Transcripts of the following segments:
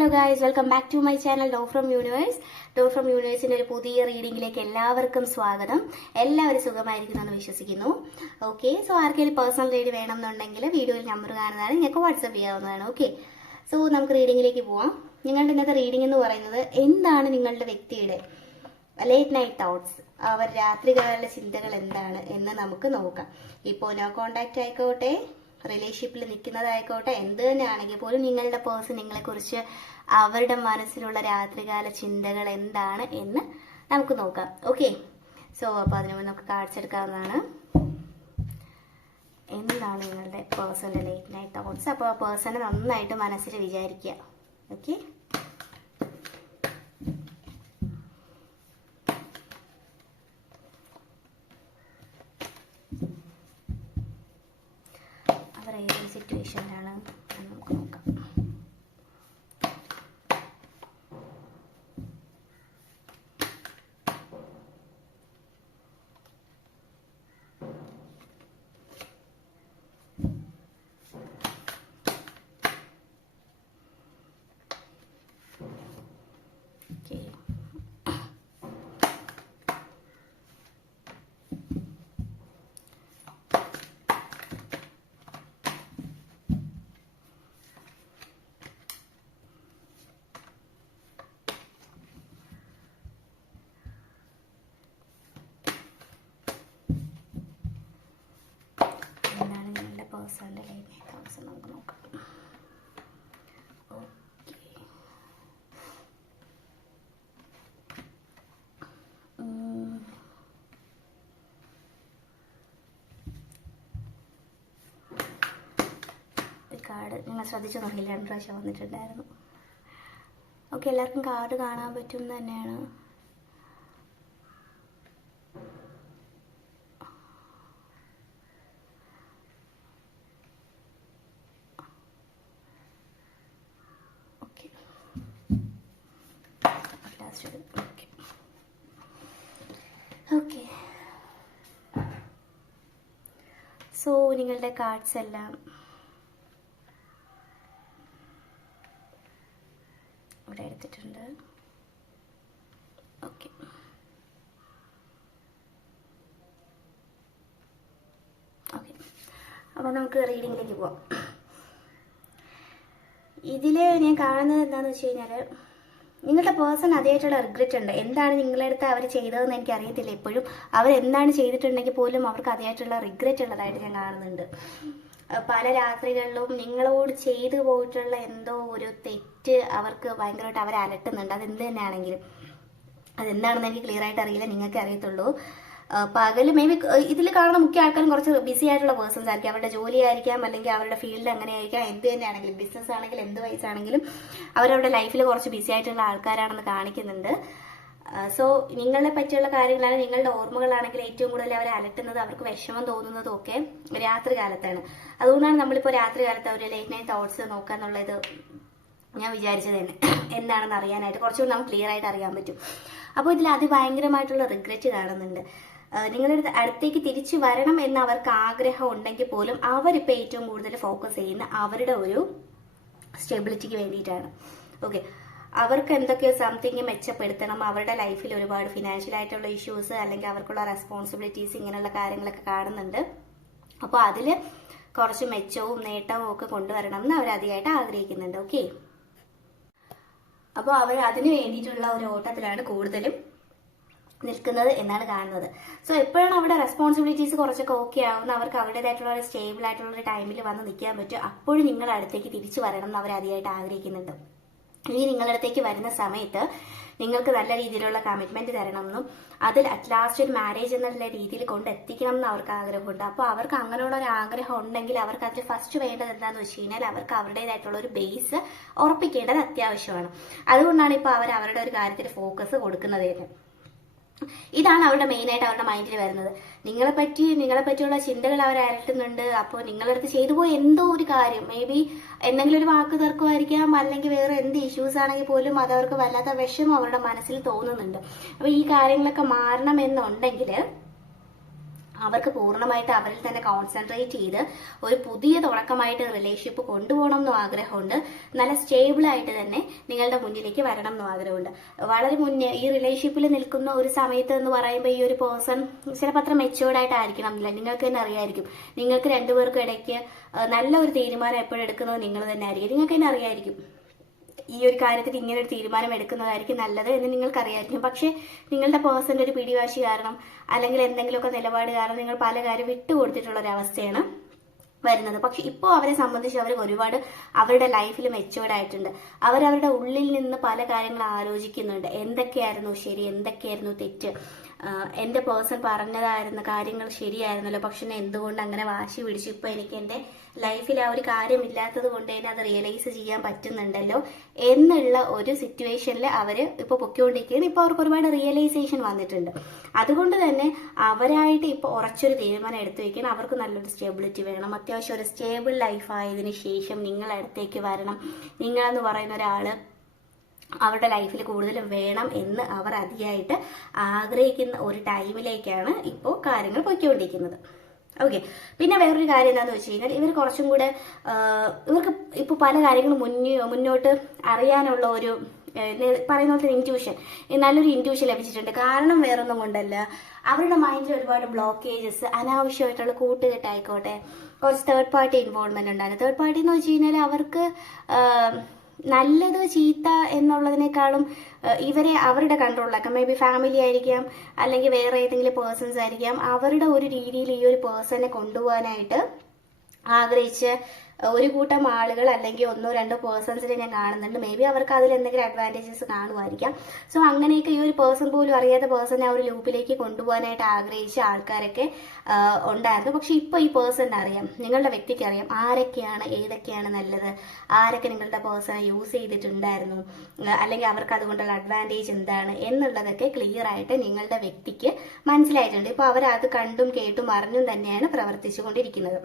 Hello guys, welcome back to my channel Doe from universe. Doe from യൂണിവേഴ്സിന്റെ ഒരു പുതിയ റീഡിംഗിലേക്ക് എല്ലാവർക്കും സ്വാഗതം. എല്ലാവരും സുഖമായിരിക്കുമെന്ന് വിശ്വസിക്കുന്നു. ഓക്കെ, സോ ആർക്കെങ്കിലും പേഴ്സണൽ റീഡ് വേണമെന്നുണ്ടെങ്കിൽ വീഡിയോയിൽ നമ്പർ കാണുന്നതാണ്, നിങ്ങൾക്ക് വാട്സപ്പ് ചെയ്യാവുന്നതാണ്. ഓക്കെ, സോ നമുക്ക് റീഡിംഗിലേക്ക് പോവാം. നിങ്ങളുടെ ഇന്നത്തെ റീഡിംഗ് എന്ന് പറയുന്നത് എന്താണ് നിങ്ങളുടെ വ്യക്തിയുടെ ലേറ്റ് നൈറ്റ് തോട്ട്സ്, അവർ രാത്രികാല ചിന്തകൾ എന്താണ് എന്ന് നമുക്ക് നോക്കാം. ഇപ്പോൾ നോ കോണ്ടാക്ട് ആയിക്കോട്ടെ, റിലേഷൻഷിപ്പിൽ നിൽക്കുന്നതായിക്കോട്ടെ, എന്ത് തന്നെയാണെങ്കിൽ പോലും നിങ്ങളുടെ പേഴ്സൺ നിങ്ങളെക്കുറിച്ച് അവരുടെ മനസ്സിലുള്ള രാത്രികാല ചിന്തകൾ എന്താണ് എന്ന് നമുക്ക് നോക്കാം. ഓക്കെ, സോ അപ്പോൾ അതിനു മുമ്പ് നമുക്ക് കാർഡ്സ് എടുക്കാവുന്നതാണ്. എന്താണ് നിങ്ങളുടെ പേഴ്സണിൻ്റെ ലേറ്റ് നൈറ്റ് തോട്ട്സ്? അപ്പോൾ ആ പേഴ്സണെ നന്നായിട്ട് മനസ്സിൽ വിചാരിക്കുക. ഓക്കെ, അവർ ഏതൊരു സിറ്റുവേഷനിലാണ് നമുക്ക് നോക്കാം. ഓക്കെ, എന്താണ് നിങ്ങളുടെ പേഴ്സണിൻ്റെ ലേറ്റ് നൈറ്റ് തോട്ട്സ് നമുക്ക് നോക്കാം. ഓക്കെ, ഈ കാർഡ് നിങ്ങൾ ശ്രദ്ധിച്ചു നോക്കില്ല, 2 പ്രാവശ്യം വന്നിട്ടുണ്ടായിരുന്നു. ഓക്കെ, എല്ലാവർക്കും കാർഡ് കാണാൻ പറ്റും തന്നെയാണ്. Okay, last okay. Okay, so നിങ്ങളുടെ കാർഡ്സ് എല്ലാം ഇവിടെ എടുത്തിട്ടുണ്ട്. ഓക്കെ, ഓക്കെ, അപ്പോൾ നമുക്ക് റീഡിങ്ങിലേക്ക് പോവാം. ഇതിൽ ഞാൻ കാണുന്നത് എന്താണെന്ന് വെച്ച് കഴിഞ്ഞാൽ, നിങ്ങളുടെ പേഴ്സൺ അതേതായിട്ടുള്ള റിഗ്രറ്റ് ഉണ്ട്. എന്താണ് നിങ്ങളുടെ അടുത്ത് അവർ ചെയ്തതെന്ന് എനിക്ക് അറിയത്തില്ല. ഇപ്പോഴും അവരെന്താണ് ചെയ്തിട്ടുണ്ടെങ്കിൽ പോലും അവർക്ക് അതേതായിട്ടുള്ള റിഗ്രറ്റ് ഉള്ളതായിട്ട് ഞാൻ കാണുന്നുണ്ട്. പല രാത്രികളിലും നിങ്ങളോട് ചെയ്തു പോയിട്ടുള്ള എന്തോ ഒരു തെറ്റ് അവർക്ക് ഭയങ്കരമായിട്ട് അവരെ അലട്ടുന്നുണ്ട്. അതെന്ത് തന്നെയാണെങ്കിലും അതെന്താണെന്ന് എനിക്ക് ക്ലിയർ ആയിട്ട് അറിയില്ല, നിങ്ങൾക്ക് അറിയത്തുള്ളൂ. പകല് മേ ബി ഇതിൽ കാണുന്ന മുഖ്യ ആൾക്കാരും കുറച്ച് ബിസി ആയിട്ടുള്ള പേഴ്സൺസ് ആയിരിക്കും. അവരുടെ ജോലി ആയിരിക്കാം, അല്ലെങ്കിൽ അവരുടെ ഫീൽഡ് അങ്ങനെ ആയിരിക്കാം. എന്ത് തന്നെയാണെങ്കിലും, ബിസിനസ് ആണെങ്കിലും എന്ത് വൈസ് ആണെങ്കിലും അവരവരുടെ ലൈഫിൽ കുറച്ച് ബിസി ആയിട്ടുള്ള ആൾക്കാരാണെന്ന് കാണിക്കുന്നുണ്ട്. സോ നിങ്ങളെ പറ്റിയുള്ള കാര്യങ്ങളാണ്, നിങ്ങളുടെ ഓർമ്മകളാണെങ്കിൽ ഏറ്റവും കൂടുതൽ അവരെ അലട്ടുന്നത്, അവർക്ക് വിഷമം തോന്നുന്നതും ഒക്കെ രാത്രി കാലത്താണ്. അതുകൊണ്ടാണ് നമ്മളിപ്പോൾ രാത്രി കാലത്ത് അവർ ലേറ്റ് നൈറ്റ് തോട്ട്സ് നോക്കാന്നുള്ളത് ഞാൻ വിചാരിച്ചത് തന്നെ. എന്താണെന്ന് അറിയാനായിട്ട് കുറച്ചുകൂടി നമുക്ക് ക്ലിയർ ആയിട്ട് അറിയാൻ പറ്റും. അപ്പോൾ ഇതിൽ അതിഭയങ്കരമായിട്ടുള്ള റിഗ്രറ്റ് കാണുന്നുണ്ട്. നിങ്ങളുടെ അടുത്തേക്ക് തിരിച്ചു വരണം എന്ന് അവർക്ക് ആഗ്രഹം ഉണ്ടെങ്കിൽ പോലും അവരിപ്പോൾ ഏറ്റവും കൂടുതൽ ഫോക്കസ് ചെയ്യുന്ന അവരുടെ ഒരു സ്റ്റെബിലിറ്റിക്ക് വേണ്ടിയിട്ടാണ്. ഓക്കെ, അവർക്ക് എന്തൊക്കെയോ സംതിങ് മെച്ചപ്പെടുത്തണം, അവരുടെ ലൈഫിൽ ഒരുപാട് ഫിനാൻഷ്യൽ ആയിട്ടുള്ള ഇഷ്യൂസ് അല്ലെങ്കിൽ അവർക്കുള്ള റെസ്പോൺസിബിലിറ്റീസ് ഇങ്ങനെയുള്ള കാര്യങ്ങളൊക്കെ കാണുന്നുണ്ട്. അപ്പോൾ അതിൽ കുറച്ച് മെച്ചവും നേട്ടവും ഒക്കെ കൊണ്ടുവരണം എന്ന് അവർ അധികമായിട്ട് ആഗ്രഹിക്കുന്നുണ്ട്. ഓക്കെ, അപ്പോൾ അവർ അതിന് വേണ്ടിയിട്ടുള്ള ഒരു ഓട്ടത്തിലാണ് കൂടുതലും നിൽക്കുന്നത് എന്നാണ് കാണുന്നത്. സോ എപ്പോഴാണ് അവിടെ റെസ്പോൺസിബിലിറ്റീസ് കുറച്ചൊക്കെ ഓക്കെ ആവുന്ന, അവർക്ക് അവരുടേതായിട്ടുള്ള ഒരു സ്റ്റേബിൾ ആയിട്ടുള്ള ഒരു ടൈമിൽ വന്ന് നിൽക്കാൻ പറ്റും, അപ്പോഴും നിങ്ങളുടെ അടുത്തേക്ക് തിരിച്ചു വരണം എന്ന് അവർ അധികമായിട്ട് ആഗ്രഹിക്കുന്നുണ്ട്. ഇനി നിങ്ങളുടെ അടുത്തേക്ക് വരുന്ന സമയത്ത് നിങ്ങൾക്ക് നല്ല രീതിയിലുള്ള കമ്മിറ്റ്മെന്റ് തരണമെന്നും അതിൽ അറ്റ് ലാസ്റ്റ് ഒരു മാരേജ് എന്നുള്ള രീതിയിൽ കൊണ്ടെത്തിക്കണം എന്ന് അവർക്ക് ആഗ്രഹമുണ്ട്. അപ്പോൾ അവർക്ക് അങ്ങനെയുള്ള ഒരു ആഗ്രഹം ഉണ്ടെങ്കിൽ അവർക്ക് അതിൽ ഫസ്റ്റ് വേണ്ടത് എന്താണെന്ന് വെച്ച് കഴിഞ്ഞാൽ അവർക്ക് അവരുടേതായിട്ടുള്ള ഒരു ബേസ് ഉറപ്പിക്കേണ്ടത് അത്യാവശ്യമാണ്. അതുകൊണ്ടാണ് ഇപ്പോൾ അവർ അവരുടെ ഒരു കാര്യത്തിൽ ഫോക്കസ് കൊടുക്കുന്നത് തന്നെ. ഇതാണ് അവരുടെ മെയിനായിട്ട് അവരുടെ മൈൻഡിൽ വരുന്നത്. നിങ്ങളെ പറ്റിയുള്ള ചിന്തകൾ അവർ അലട്ടുന്നുണ്ട്. അപ്പോൾ നിങ്ങളുടെ അടുത്ത് ചെയ്തു പോയി എന്തോ ഒരു കാര്യം, മേ ബി എന്തെങ്കിലും ഒരു വാക്ക് തർക്കമായിരിക്കാം, അല്ലെങ്കിൽ വേറെ എന്ത് ഇഷ്യൂസ് ആണെങ്കിൽ പോലും അത് അവർക്ക് വല്ലാത്ത വിഷമം അവരുടെ മനസ്സിൽ തോന്നുന്നുണ്ട്. അപ്പോൾ ഈ കാര്യങ്ങളൊക്കെ മാറണം എന്നുണ്ടെങ്കിൽ അവർക്ക് പൂർണ്ണമായിട്ട് അവരിൽ തന്നെ കോൺസെൻട്രേറ്റ് ചെയ്ത് ഒരു പുതിയ തുടക്കമായിട്ട് റിലേഷൻഷിപ്പ് കൊണ്ടുപോകണം എന്നും ആഗ്രഹമുണ്ട്. നല്ല സ്റ്റേബിൾ ആയിട്ട് തന്നെ നിങ്ങളുടെ മുന്നിലേക്ക് വരണം എന്നും ആഗ്രഹമുണ്ട്. വളരെ മുന്നേ ഈ റിലേഷൻഷിപ്പിൽ നിൽക്കുന്ന ഒരു സമയത്ത് എന്ന് പറയുമ്പോൾ ഈ ഒരു പേഴ്സൺ ചിലപ്പോൾ അത്ര മെച്ചുവേർഡ് ആയിട്ടായിരിക്കണം എന്നില്ല. നിങ്ങൾക്ക് തന്നെ അറിയായിരിക്കും. നിങ്ങൾക്ക് രണ്ടുപേർക്കും ഇടയ്ക്ക് നല്ല ഒരു തീരുമാനം എപ്പോഴും എടുക്കുന്നത് നിങ്ങൾ തന്നെ ആയിരിക്കും. നിങ്ങൾക്ക് തന്നെ അറിയായിരിക്കും ഈ ഒരു കാര്യത്തിൽ ഇങ്ങനെ ഒരു തീരുമാനം എടുക്കുന്നതായിരിക്കും നല്ലത് എന്ന് നിങ്ങൾക്കറിയായിരിക്കും. പക്ഷേ നിങ്ങളുടെ പേഴ്സന്റെ ഒരു പിടിവാശി കാരണം അല്ലെങ്കിൽ എന്തെങ്കിലുമൊക്കെ നിലപാട് കാരണം നിങ്ങൾ പല കാര്യം വിട്ടുകൊടുത്തിട്ടുള്ള ഒരു അവസ്ഥയാണ് വരുന്നത്. പക്ഷെ ഇപ്പോൾ അവരെ സംബന്ധിച്ച് അവർ ഒരുപാട് അവരുടെ ലൈഫിൽ മെച്ചുവേർഡ് ആയിട്ടുണ്ട്. അവരവരുടെ ഉള്ളിൽ നിന്ന് പല കാര്യങ്ങൾ ആലോചിക്കുന്നുണ്ട്. എന്തൊക്കെയായിരുന്നു ശരി, എന്തൊക്കെയായിരുന്നു തെറ്റ്, എൻ്റെ പേഴ്സൺ പറഞ്ഞതായിരുന്ന കാര്യങ്ങൾ ശരിയായിരുന്നല്ലോ, പക്ഷെ എന്തുകൊണ്ട് അങ്ങനെ വാശി പിടിച്ചു, ഇപ്പൊ എനിക്ക് എൻ്റെ ലൈഫിൽ ആ ഒരു കാര്യമില്ലാത്തത് കൊണ്ട് തന്നെ അത് റിയലൈസ് ചെയ്യാൻ പറ്റുന്നുണ്ടല്ലോ എന്നുള്ള ഒരു സിറ്റുവേഷനിൽ അവര് ഇപ്പൊ പൊയ്ക്കൊണ്ടിരിക്കുകയാണ്. ഇപ്പൊ അവർക്ക് ഒരുപാട് റിയലൈസേഷൻ വന്നിട്ടുണ്ട്. അതുകൊണ്ട് തന്നെ അവരായിട്ട് ഇപ്പൊ ഉറച്ചൊരു തീരുമാനം എടുത്തു വെക്കണം. അവർക്ക് നല്ലൊരു സ്റ്റെബിലിറ്റി വേണം. അത്യാവശ്യം ഒരു സ്റ്റേബിൾ ലൈഫ് ആയതിനു ശേഷം നിങ്ങളടുത്തേക്ക് വരണം. നിങ്ങളെന്ന് പറയുന്ന ഒരാള് അവരുടെ ലൈഫിൽ കൂടുതലും വേണം എന്ന് അവർ അതിയായിട്ട് ആഗ്രഹിക്കുന്ന ഒരു ടൈമിലേക്കാണ് ഇപ്പോൾ കാര്യങ്ങൾ പോയിക്കൊണ്ടിരിക്കുന്നത്. ഓക്കെ, പിന്നെ വേറൊരു കാര്യം എന്താണെന്ന് വെച്ച് കഴിഞ്ഞാൽ ഇവർ കുറച്ചും കൂടെ ഇവർക്ക് ഇപ്പോൾ പല കാര്യങ്ങളും മുന്നോട്ട് അറിയാനുള്ള ഒരു പറയുന്ന പോലത്തെ ഇൻറ്റ്യൂഷൻ, നല്ലൊരു ഇൻറ്റ്യൂഷൻ ലഭിച്ചിട്ടുണ്ട്. കാരണം വേറൊന്നും കൊണ്ടല്ല, അവരുടെ മൈൻഡിൽ ഒരുപാട് ബ്ലോക്കേജസ്, അനാവശ്യമായിട്ടുള്ള കൂട്ടുകെട്ടായിക്കോട്ടെ, കുറച്ച് തേർഡ് പാർട്ടി ഇൻവോൾവ്മെന്റ് ഉണ്ടായിരുന്നു. തേർഡ് പാർട്ടി എന്ന് വെച്ച് കഴിഞ്ഞാൽ അവർക്ക് നല്ലത് ചീത്ത എന്നുള്ളതിനേക്കാളും ഇവരെ അവരുടെ കൺട്രോളിലാക്കാം. മേ ബി ഫാമിലി ആയിരിക്കാം, അല്ലെങ്കിൽ വേറെ ഏതെങ്കിലും പേഴ്സൺസ് ആയിരിക്കാം. അവരുടെ ഒരു രീതിയിൽ ഈ ഒരു പേഴ്സണെ കൊണ്ടുപോകാനായിട്ട് ആഗ്രഹിച്ച് ഒരു കൂട്ടം ആളുകൾ അല്ലെങ്കിൽ ഒന്നോ രണ്ടോ പേഴ്സൺസിനെ ഞാൻ കാണുന്നുണ്ട്. മേ ബി അവർക്ക് അതിൽ എന്തെങ്കിലും അഡ്വാൻറ്റേജസ് കാണുമായിരിക്കാം. സോ അങ്ങനെയൊക്കെ ഈ ഒരു പേഴ്സൺ പോലും അറിയാത്ത പേഴ്സണെ ആ ഒരു ലൂപ്പിലേക്ക് കൊണ്ടുപോകാനായിട്ട് ആഗ്രഹിച്ച ആൾക്കാരൊക്കെ ഉണ്ടായിരുന്നു. പക്ഷെ ഇപ്പൊ ഈ പേഴ്സണിന് അറിയാം, നിങ്ങളുടെ വ്യക്തിക്ക് അറിയാം ആരൊക്കെയാണ് ഏതൊക്കെയാണ് നല്ലത്, ആരൊക്കെ നിങ്ങളുടെ പേഴ്സണെ യൂസ് ചെയ്തിട്ടുണ്ടായിരുന്നു, അല്ലെങ്കിൽ അവർക്ക് അതുകൊണ്ടുള്ള അഡ്വാൻറ്റേജ് എന്താണ് എന്നുള്ളതൊക്കെ ക്ലിയർ ആയിട്ട് നിങ്ങളുടെ വ്യക്തിക്ക് മനസ്സിലായിട്ടുണ്ട്. ഇപ്പൊ അവരത് കണ്ടും കേട്ടും അറിഞ്ഞും തന്നെയാണ് പ്രവർത്തിച്ചുകൊണ്ടിരിക്കുന്നത്.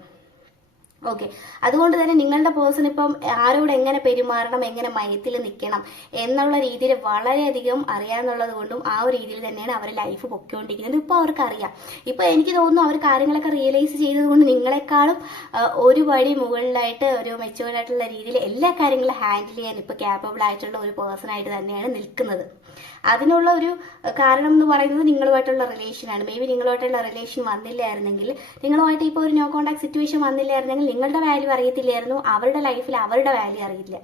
ഓക്കെ, അതുകൊണ്ട് തന്നെ നിങ്ങളുടെ പേഴ്സൺ ഇപ്പം ആരോട് എങ്ങനെ പെരുമാറണം, എങ്ങനെ മയത്തിൽ നിൽക്കണം എന്നുള്ള രീതിയിൽ വളരെയധികം അറിയാന്നുള്ളത് കൊണ്ടും ആ ഒരു രീതിയിൽ തന്നെയാണ് അവർ ലൈഫ് പൊയ്ക്കൊണ്ടിരിക്കുന്നത്. ഇപ്പോൾ അവർക്ക് അറിയാം. ഇപ്പൊ എനിക്ക് തോന്നുന്നു അവർ കാര്യങ്ങളൊക്കെ റിയലൈസ് ചെയ്തത് കൊണ്ട് നിങ്ങളെക്കാളും ഒരു പടി മുകളിലായിട്ട് ഒരു മെച്ചുവേർഡ് ആയിട്ടുള്ള രീതിയിൽ എല്ലാ കാര്യങ്ങളും ഹാൻഡിൽ ചെയ്യാൻ ഇപ്പൊ ക്യാപ്പബിൾ ആയിട്ടുള്ള ഒരു പേഴ്സൺ ആയിട്ട് തന്നെയാണ് നിൽക്കുന്നത്. അതിനുള്ള ഒരു കാരണം എന്ന് പറയുന്നത് നിങ്ങളുമായിട്ടുള്ള റിലേഷനാണ്. മേ ബി നിങ്ങളുമായിട്ടുള്ള റിലേഷൻ വന്നില്ലായിരുന്നെങ്കിൽ, നിങ്ങളുമായിട്ട് ഇപ്പോൾ ഒരു നോ കോണ്ടാക്ട് സിറ്റുവേഷൻ വന്നില്ലായിരുന്നെങ്കിൽ നിങ്ങളുടെ വാല്യൂ അറിയത്തില്ലായിരുന്നു, അവരുടെ ലൈഫിൽ അവരുടെ വാല്യൂ അറിയില്ല.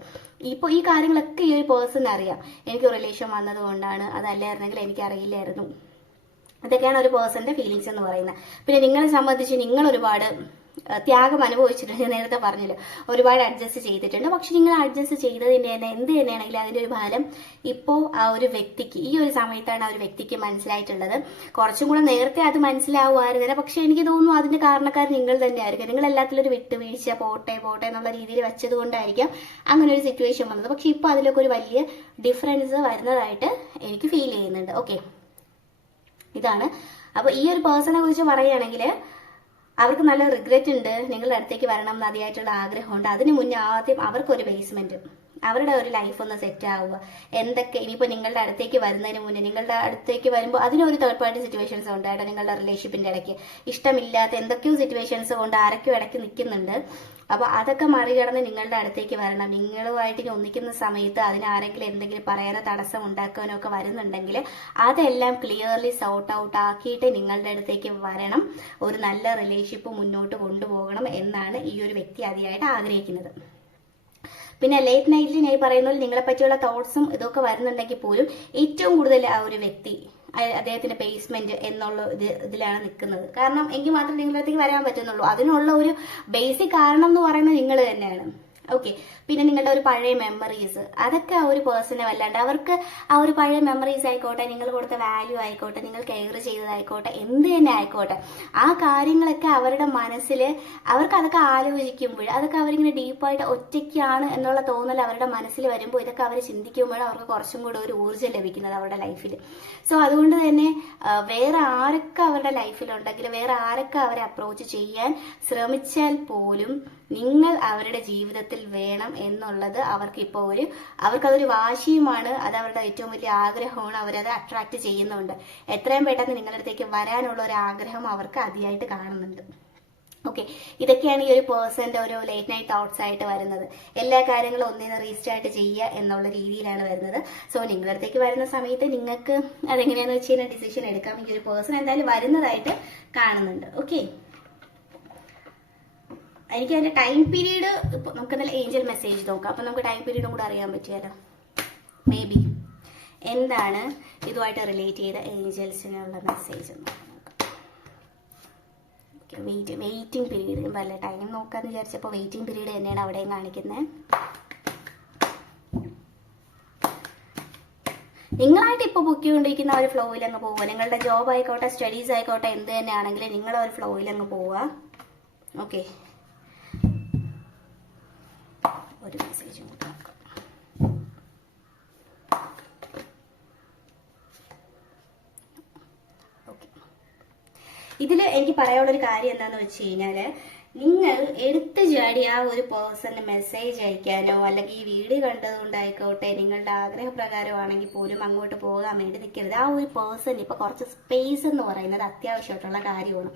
ഇപ്പോൾ ഈ കാര്യങ്ങളൊക്കെ ഈ ഒരു പേഴ്സൺ അറിയാം. എനിക്ക് റിലേഷൻ വന്നത് കൊണ്ടാണ്, അതല്ലായിരുന്നെങ്കിൽ എനിക്ക് അറിയില്ലായിരുന്നു. ഇതൊക്കെയാണ് ഒരു പേഴ്സന്റെ ഫീലിങ്സ് എന്ന് പറയുന്നത്. പിന്നെ നിങ്ങളെ സംബന്ധിച്ച് നിങ്ങൾ ഒരുപാട് ത്യാഗം അനുഭവിച്ചിട്ടുണ്ട്. ഞാൻ നേരത്തെ പറഞ്ഞല്ലോ, ഒരുപാട് അഡ്ജസ്റ്റ് ചെയ്തിട്ടുണ്ട്. പക്ഷെ നിങ്ങൾ അഡ്ജസ്റ്റ് ചെയ്തതിന്റെ തന്നെ എന്ത് തന്നെയാണെങ്കിലും അതിന്റെ ഒരു ഫലം ഇപ്പോൾ ആ ഒരു വ്യക്തിക്ക് ഈ ഒരു സമയത്താണ് ആ ഒരു വ്യക്തിക്ക് മനസ്സിലായിട്ടുള്ളത്. കുറച്ചും കൂടെ നേരത്തെ അത് മനസ്സിലാവുമായിരുന്നില്ല. പക്ഷെ എനിക്ക് തോന്നുന്നു അതിന്റെ കാരണക്കാർ നിങ്ങൾ തന്നെ ആയിരിക്കും. നിങ്ങൾ എല്ലാത്തിലും ഒരു വിട്ടുവീഴ്ച പോട്ടെ എന്നുള്ള രീതിയിൽ വെച്ചത് കൊണ്ടായിരിക്കാം അങ്ങനെ ഒരു സിറ്റുവേഷൻ വന്നത്. പക്ഷെ ഇപ്പൊ അതിലൊക്കെ ഒരു വലിയ ഡിഫറൻസ് വരുന്നതായിട്ട് എനിക്ക് ഫീൽ ചെയ്യുന്നുണ്ട്. ഓക്കെ, ഇതാണ്. അപ്പൊ ഈ ഒരു പേഴ്സണെ കുറിച്ച് പറയുകയാണെങ്കിൽ അവർക്ക് നല്ല റിഗ്രറ്റ് ഉണ്ട്. നിങ്ങളുടെ അടുത്തേക്ക് വരണം എന്ന് അതിയായിട്ടുള്ള ആഗ്രഹമുണ്ട്. അതിന് മുന്നേ ആദ്യം അവർക്കൊരു ബേസ്മെന്റ്, അവരുടെ ഒരു ലൈഫ് ഒന്ന് സെറ്റ് ആവുക. എന്തൊക്കെ ഇനിയിപ്പോൾ നിങ്ങളുടെ അടുത്തേക്ക് വരുന്നതിന് മുന്നേ, നിങ്ങളുടെ അടുത്തേക്ക് വരുമ്പോൾ അതിനൊരു തേർഡ് പാർട്ടി സിറ്റുവേഷൻസ് ഉണ്ട് കേട്ടോ. നിങ്ങളുടെ റിലേഷൻഷിപ്പിന്റെ ഇടയ്ക്ക് ഇഷ്ടമില്ലാത്ത എന്തൊക്കെയോ സിറ്റുവേഷൻസ് കൊണ്ട് ആരൊക്കെയോ ഇടയ്ക്ക് നിൽക്കുന്നുണ്ട്. അപ്പൊ അതൊക്കെ മറികടന്ന് നിങ്ങളുടെ അടുത്തേക്ക് വരണം. നിങ്ങളുമായിട്ട് ഒന്നിക്കുന്ന സമയത്ത് അതിന് ആരെങ്കിലും എന്തെങ്കിലും പറയാനോ തടസ്സം ഉണ്ടാക്കാനോ ഒക്കെ വരുന്നുണ്ടെങ്കിൽ അതെല്ലാം ക്ലിയർലി സോർട്ട് ഔട്ട് ആക്കിയിട്ട് നിങ്ങളുടെ അടുത്തേക്ക് വരണം. ഒരു നല്ല റിലേഷൻഷിപ്പ് മുന്നോട്ട് കൊണ്ടുപോകണം എന്നാണ് ഈ ഒരു വ്യക്തി അതിയായിട്ട് ആഗ്രഹിക്കുന്നത്. പിന്നെ ലേറ്റ് നൈറ്റിൽ ഞാൻ പറയുന്ന പോലെ നിങ്ങളെ പറ്റിയുള്ള തോട്ട്സും ഇതൊക്കെ വരുന്നുണ്ടെങ്കിൽ പോലും ഏറ്റവും കൂടുതൽ ആ ഒരു വ്യക്തി അദ്ദേഹത്തിന്റെ ബേസ്മെന്റ് എന്നുള്ള ഇതിലാണ് നിൽക്കുന്നത്. കാരണം എങ്കിൽ മാത്രമേ നിങ്ങളുടെ അടുത്തേക്ക് വരാൻ പറ്റുന്നുള്ളൂ. അതിനുള്ള ഒരു ബേസിക് കാരണം എന്ന് പറയുന്നത് നിങ്ങൾ തന്നെയാണ്. ഓക്കെ, പിന്നെ നിങ്ങളുടെ ഒരു പഴയ മെമ്മറീസ്, അതൊക്കെ ആ ഒരു പേഴ്സണെ വല്ലാണ്ട് അവർക്ക് ആ ഒരു പഴയ മെമ്മറീസ് ആയിക്കോട്ടെ, നിങ്ങൾ കൊടുത്ത വാല്യൂ ആയിക്കോട്ടെ, നിങ്ങൾ കെയർ ചെയ്തതായിക്കോട്ടെ, എന്ത് തന്നെ ആയിക്കോട്ടെ, ആ കാര്യങ്ങളൊക്കെ അവരുടെ മനസ്സിൽ അവർക്ക് അതൊക്കെ ആലോചിക്കുമ്പോൾ, അതൊക്കെ അവരിങ്ങനെ ഡീപ്പായിട്ട് ഒറ്റയ്ക്കാണ് എന്നുള്ള തോന്നൽ അവരുടെ മനസ്സിൽ വരുമ്പോൾ ഇതൊക്കെ അവർ ചിന്തിക്കുമ്പോഴാണ് അവർക്ക് കുറച്ചും കൂടെ ഒരു ഊർജ്ജം ലഭിക്കുന്നത് അവരുടെ ലൈഫിൽ. സോ അതുകൊണ്ട് തന്നെ വേറെ ആരൊക്കെ അവരുടെ ലൈഫിലുണ്ടെങ്കിൽ, വേറെ ആരൊക്കെ അവരെ അപ്രോച്ച് ചെയ്യാൻ ശ്രമിച്ചാൽ പോലും നിങ്ങൾ അവരുടെ ജീവിതത്തിൽ വേണം എന്നുള്ളത് അവർക്കതൊരു വാശിയുമാണ്. അത് അവരുടെ ഏറ്റവും വലിയ ആഗ്രഹമാണ്. അവരത് അട്രാക്ട് ചെയ്യുന്നുണ്ട്. എത്രയും പെട്ടെന്ന് നിങ്ങളുടെ അടുത്തേക്ക് വരാനുള്ള ഒരു ആഗ്രഹം അവർക്ക് അതിയായിട്ട് കാണുന്നുണ്ട്. ഓക്കെ, ഇതൊക്കെയാണ് ഈ ഒരു പേഴ്സന്റെ ഒരു ലേറ്റ് നൈറ്റ് തോട്ട്സ് ആയിട്ട് വരുന്നത്. എല്ലാ കാര്യങ്ങളും ഒന്നിനെ റീസ്റ്റാർട്ട് ചെയ്യുക എന്നുള്ള രീതിയിലാണ് വരുന്നത്. സോ നിങ്ങളുടെ അടുത്തേക്ക് വരുന്ന സമയത്ത് നിങ്ങൾക്ക് അതെങ്ങനെയാണെന്ന് വെച്ച് കഴിഞ്ഞാൽ ഡിസിഷൻ എടുക്കാം. ഈ ഒരു പേഴ്സൺ എന്തായാലും വരുന്നതായിട്ട് കാണുന്നുണ്ട്. ഓക്കെ, എനിക്ക് അതിന്റെ ടൈം പീരീഡ് ഇപ്പൊ നമുക്ക് നല്ല ഏഞ്ചൽ മെസ്സേജ് നോക്കാം. അപ്പൊ നമുക്ക് ടൈം പീരീഡും കൂടെ അറിയാൻ പറ്റിയാലോ. മേ ബി എന്താണ് ഇതുമായിട്ട് റിലേറ്റ് ചെയ്ത ഏഞ്ചൽസിനുള്ള മെസ്സേജ് എന്ന് വെയിറ്റിംഗ് പീരീഡ് വല്ല ടൈം നോക്കാന്ന് വിചാരിച്ചപ്പോൾ വെയിറ്റിംഗ് പീരീഡ് തന്നെയാണ് അവിടെയും കാണിക്കുന്നത്. നിങ്ങളായിട്ട് ഇപ്പോൾ പൊക്കിക്കൊണ്ടിരിക്കുന്ന ഒരു ഫ്ലോയിൽ അങ്ങ് പോവുക. നിങ്ങളുടെ ജോബ് ആയിക്കോട്ടെ, സ്റ്റഡീസ് ആയിക്കോട്ടെ, എന്ത് തന്നെ ആണെങ്കിലും നിങ്ങൾ ഒരു ഫ്ലോയിൽ അങ്ങ് പോവുക. ഓക്കെ, ഒരു മെസ്സേജ് നോക്കാം. ഇതിൽ എനിക്ക് പറയാനുള്ളൊരു കാര്യം എന്താണെന്ന് വെച്ച് കഴിഞ്ഞാൽ, നിങ്ങൾ എടുത്തു ചാടി ആ ഒരു പേഴ്സണിന് മെസ്സേജ് അയക്കാനോ അല്ലെങ്കിൽ ഈ വീഡിയോ കണ്ടതുകൊണ്ടായിക്കോട്ടെ നിങ്ങളുടെ ആഗ്രഹപ്രകാരമാണെങ്കിൽ പോലും അങ്ങോട്ട് പോകാൻ വേണ്ടി നിൽക്കരുത്. ആ ഒരു പേഴ്സൺ ഇപ്പോൾ കുറച്ച് സ്പേസ് എന്ന് പറയുന്നത് അത്യാവശ്യമായിട്ടുള്ള കാര്യമാണ്.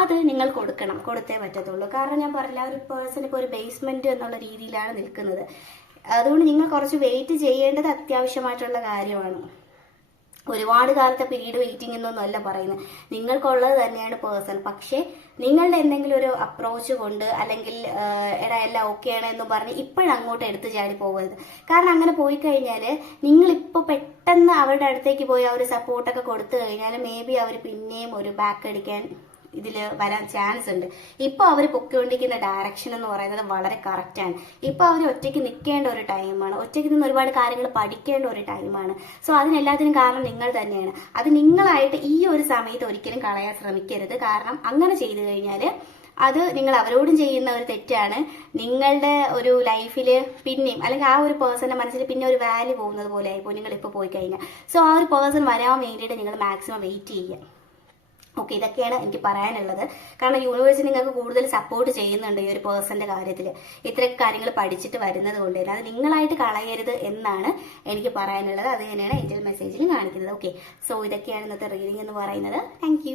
അത് നിങ്ങൾ കൊടുത്തേ പറ്റത്തുള്ളൂ. കാരണം ഞാൻ പറഞ്ഞില്ല, ഒരു പേഴ്സൺ ഇപ്പോൾ ഒരു ബേസ്മെന്റ് എന്നുള്ള രീതിയിലാണ് നിൽക്കുന്നത്. അതുകൊണ്ട് നിങ്ങൾ കുറച്ച് വെയിറ്റ് ചെയ്യേണ്ടത് അത്യാവശ്യമായിട്ടുള്ള കാര്യമാണ്. ഒരുപാട് കാലത്തെ പീരീഡ് വെയിറ്റിംഗ് എന്നൊന്നും അല്ല പറയുന്നത്, നിങ്ങൾക്കുള്ളത് തന്നെയാണ് പേഴ്സൺ. പക്ഷേ നിങ്ങളുടെ എന്തെങ്കിലും ഒരു അപ്രോച്ച് കൊണ്ട് അല്ലെങ്കിൽ എടാ എല്ലാം ഓക്കെയാണ് എന്ന് പറഞ്ഞ് ഇപ്പോഴങ്ങോട്ട് എടുത്തു ചാടി പോകരുത്. കാരണം അങ്ങനെ പോയി കഴിഞ്ഞാൽ നിങ്ങളിപ്പോൾ പെട്ടെന്ന് അവരുടെ അടുത്തേക്ക് പോയി ആ ഒരു സപ്പോർട്ടൊക്കെ കൊടുത്തു കഴിഞ്ഞാൽ മേ ബി അവർ പിന്നെയും ഒരു ബാക്ക് അടിക്കാൻ ഇതിൽ വരാൻ ചാൻസ് ഉണ്ട്. ഇപ്പോൾ അവർ പൊക്കിക്കൊണ്ടിരിക്കുന്ന ഡയറക്ഷൻ എന്ന് പറയുന്നത് വളരെ കറക്റ്റാണ്. ഇപ്പോൾ അവർ ഒറ്റയ്ക്ക് നിൽക്കേണ്ട ഒരു ടൈമാണ്, ഒറ്റയ്ക്ക് നിന്ന് ഒരുപാട് കാര്യങ്ങൾ പഠിക്കേണ്ട ഒരു ടൈമാണ്. സോ അതിനെല്ലാത്തിനും കാരണം നിങ്ങൾ തന്നെയാണ്. അത് നിങ്ങളായിട്ട് ഈ ഒരു സമയത്ത് ഒരിക്കലും കളയാൻ ശ്രമിക്കരുത്. കാരണം അങ്ങനെ ചെയ്തു കഴിഞ്ഞാൽ അത് നിങ്ങൾ അവരോടും ചെയ്യുന്ന ഒരു തെറ്റാണ്. നിങ്ങളുടെ ഒരു ലൈഫിൽ പിന്നെയും അല്ലെങ്കിൽ ആ ഒരു പേഴ്സന്റെ മനസ്സിൽ പിന്നെ ഒരു വാല്യൂ പോകുന്നത് പോലെ ആയിപ്പോൾ നിങ്ങളിപ്പോൾ പോയി കഴിഞ്ഞാൽ. സോ ആ ഒരു പേഴ്സൺ വരാൻ വേണ്ടിയിട്ട് നിങ്ങൾ മാക്സിമം വെയിറ്റ് ചെയ്യുക. ഓക്കെ, ഇതൊക്കെയാണ് എനിക്ക് പറയാനുള്ളത്. കാരണം യൂണിവേഴ്സ് നിങ്ങൾക്ക് കൂടുതൽ സപ്പോർട്ട് ചെയ്യുന്നുണ്ട് ഈ ഒരു പേഴ്സന്റെ കാര്യത്തിൽ. ഇത്രയൊക്കെ കാര്യങ്ങൾ പഠിച്ചിട്ട് വരുന്നത് കൊണ്ട് തന്നെ അത് നിങ്ങളായിട്ട് കളയരുത് എന്നാണ് എനിക്ക് പറയാനുള്ളത്. അത് തന്നെയാണ് ഏഞ്ചൽ മെസ്സേജിൽ കാണിക്കുന്നത്. ഓക്കെ, സോ ഇതൊക്കെയാണ് ഇന്നത്തെ റീഡിംഗ് എന്ന് പറയുന്നത്. താങ്ക്